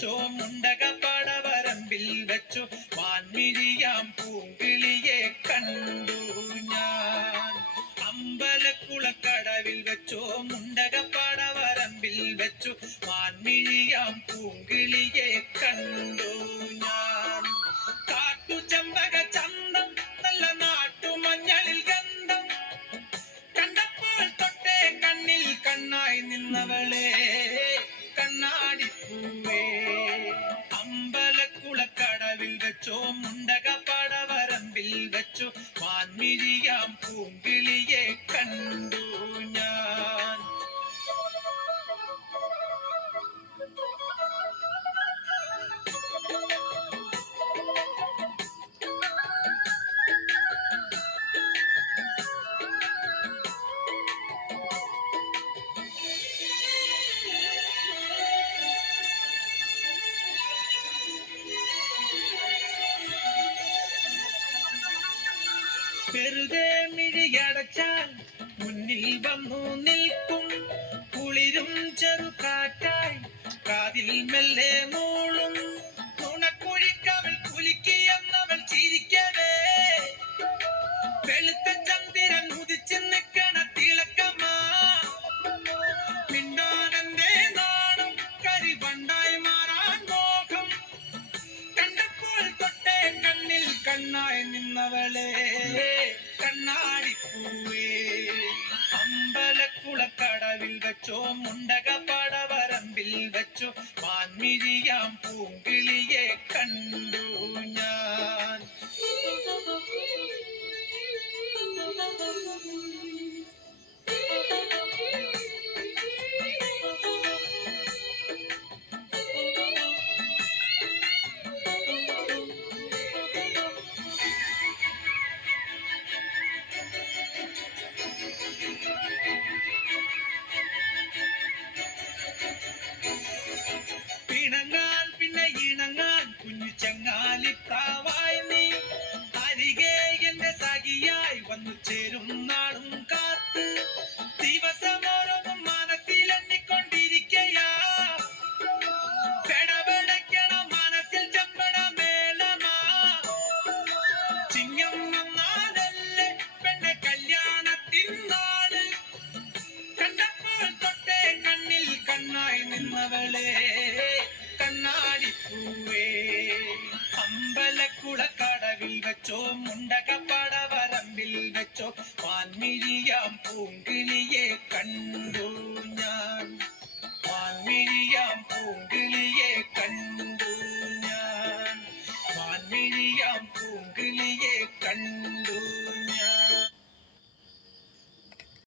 വെച്ചോ മുണ്ടകപ്പടവരമ്പിൽ വെച്ചോ വാൻമിഴിയാം പൂങ്കിളിയെ കണ്ടു ഞാൻ. അമ്പലക്കുളക്കടവിൽ വെച്ചോ മുണ്ടകപ്പടവരമ്പിൽ വെച്ചോ വാൻമിഴിയാം പൂങ്കിളിയെ കണ്ടു ഞാൻ. കാട്ടുചെമ്പക ചന്തം നല്ല നാട്ടുമഞ്ഞളിൽ ഗന്ധം കണ്ടപ്പോൾ തൊട്ടേ കണ്ണിൽ കണ്ണായി നിന്നവളെ കണ്ണാടിപ്പൂവേ. അമ്പലക്കുളക്കടവിൽ വെച്ചോ മുണ്ടകപ്പടവരമ്പിൽ വെച്ചോ വാൻമിഴിയാം പൂങ്കിളിയെ കണ്ടു ഞാൻ. വെറുതെ മിഴിയടച്ചാൽ മുന്നിൽ വന്നു നിൽക്കും കുളിരും ചെറുകാറ്റായി കാതിൽ മെല്ലെ മൂളും നുണക്കുഴിക്കവൾ കുലുക്കിയെന്നവൾ ചിരിക്കവേ. വെളുത്ത ചന്ദ്രൻ ഉദിച്ചു നിൽക്കണ തിളക്കമാ മിണ്ടാനെന്റെ നാണം കരിവണ്ടായി മാറാൻ മോഹം കണ്ടപ്പോൾ തൊട്ടേ കണ്ണിൽ കണ്ണായി നിന്നവളെ കണ്ണാടിപ്പൂവേ. അമ്പലക്കുളക്കടവിൽ വെച്ചോ മുണ്ടകപ്പടവരമ്പിൽ വെച്ചോ വാൻമിഴിയാം പൂങ്കിളിയെ കണ്ടു ഞാൻ. പിണങ്ങാൻ പിന്നെ ഇണങ്ങാൻ കുഞ്ഞു ചങ്ങാലിപ്രാവായി നീ അരികെ എന്റെ സഖിയായി വന്നു ചേരും നാളും കാത്ത് ദിവസമോരോന്നും മനസ്സിലെണ്ണിക്കൊണ്ടിരിക്കയാ. പെടപെടയ്ക്കണ മനസ്സിൽ ചെമ്പട മേളമാ ചിങ്ങം വന്നാലല്ലേ പെണ്ണെ കല്യാണത്തിനാള് കണ്ടപ്പോൾ തൊട്ടേ കണ്ണിൽ കണ്ണായി നിന്നവളെ കണ്ണാടിപ്പൂവേ. അമ്പലക്കുളക്കടവിൽ വെച്ചോ മുണ്ടകപ്പടവരമ്പിൽ വെച്ചോ വാൻമിഴിയാം പൂങ്കിളിയെ കണ്ടു ഞാൻ. വാൻമിഴിയാം പൂങ്കിളിയെ